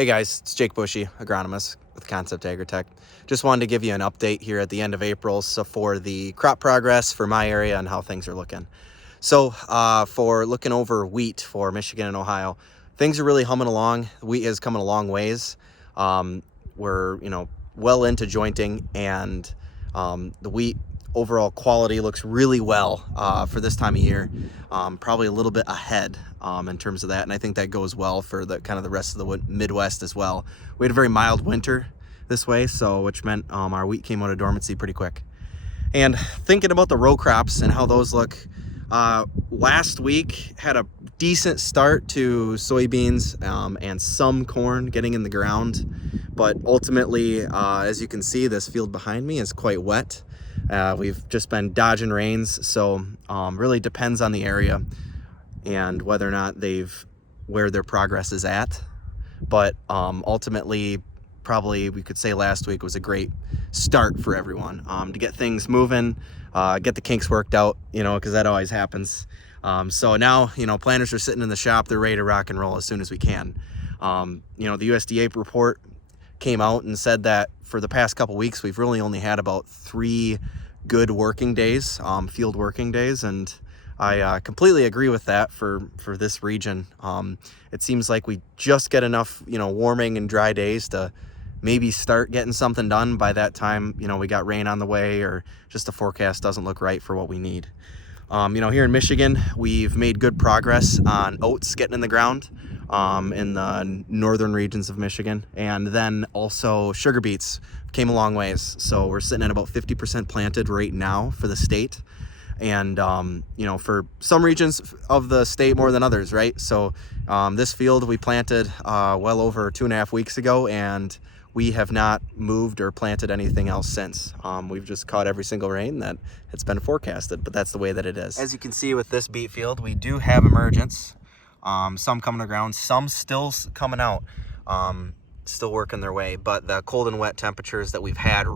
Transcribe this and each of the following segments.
Hey guys, it's Jake Bushey, agronomist with Concept AgriTek. Just wanted to give you an update here at the end of April for the crop progress for my area and how things are looking. So for looking over wheat for Michigan and Ohio, things are really humming along. Wheat is coming a long ways. We're well into jointing, and the wheat overall quality looks really well for this time of year. Probably a little bit ahead in terms of that, and I think that goes well for the kind of the rest of the Midwest as well. We had a very mild winter this way, which meant our wheat came out of dormancy pretty quick. And thinking about the row crops and how those look, last week had a decent start to soybeans and some corn getting in the ground, but ultimately, as you can see, this field behind me is quite wet. We've just been dodging rains, so really depends on the area and whether or not where their progress is at. But ultimately, probably we could say last week was a great start for everyone to get things moving, get the kinks worked out, because that always happens. So now, planters are sitting in the shop, they're ready to rock and roll as soon as we can. The USDA report came out and said that for the past couple weeks, we've really only had about 3 good working days, field working days, and I completely agree with that for this region. It seems like we just get enough, warming and dry days to maybe start getting something done. By that time, we got rain on the way, or just the forecast doesn't look right for what we need. Here in Michigan, we've made good progress on oats getting in the ground in the northern regions of Michigan, and then also sugar beets came a long ways. So we're sitting at about 50% planted right now for the state. And, for some regions of the state more than others, right? So this field we planted well over 2.5 weeks ago, and we have not moved or planted anything else since. We've just caught every single rain that it's been forecasted, but that's the way that it is. As you can see with this beet field, we do have emergence. Some coming to the ground, some still coming out, still working their way. But the cold and wet temperatures that we've had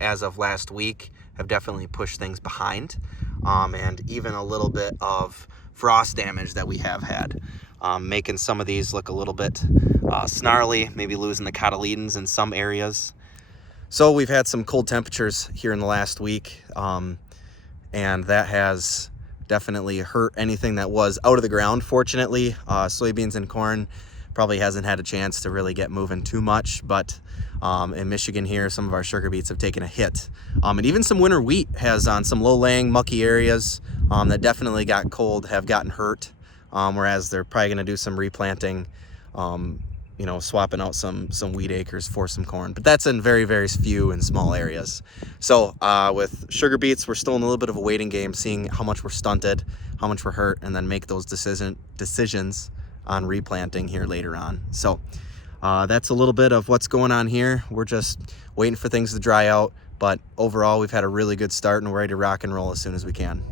as of last week have definitely pushed things behind. And even a little bit of frost damage that we have had, making some of these look a little bit snarly, maybe losing the cotyledons in some areas. So we've had some cold temperatures here in the last week, and that has definitely hurt anything that was out of the ground. Fortunately, soybeans and corn probably hasn't had a chance to really get moving too much, but in Michigan here, some of our sugar beets have taken a hit. And even some winter wheat has, on some low-laying, mucky areas that definitely got cold, have gotten hurt, whereas they're probably going to do some replanting, swapping out some wheat acres for some corn. But that's in very, very few and small areas. So with sugar beets, we're still in a little bit of a waiting game, seeing how much we're stunted, how much we're hurt, and then make those decisions on replanting here later on. So that's a little bit of what's going on here. We're just waiting for things to dry out, but overall we've had a really good start and we're ready to rock and roll as soon as we can.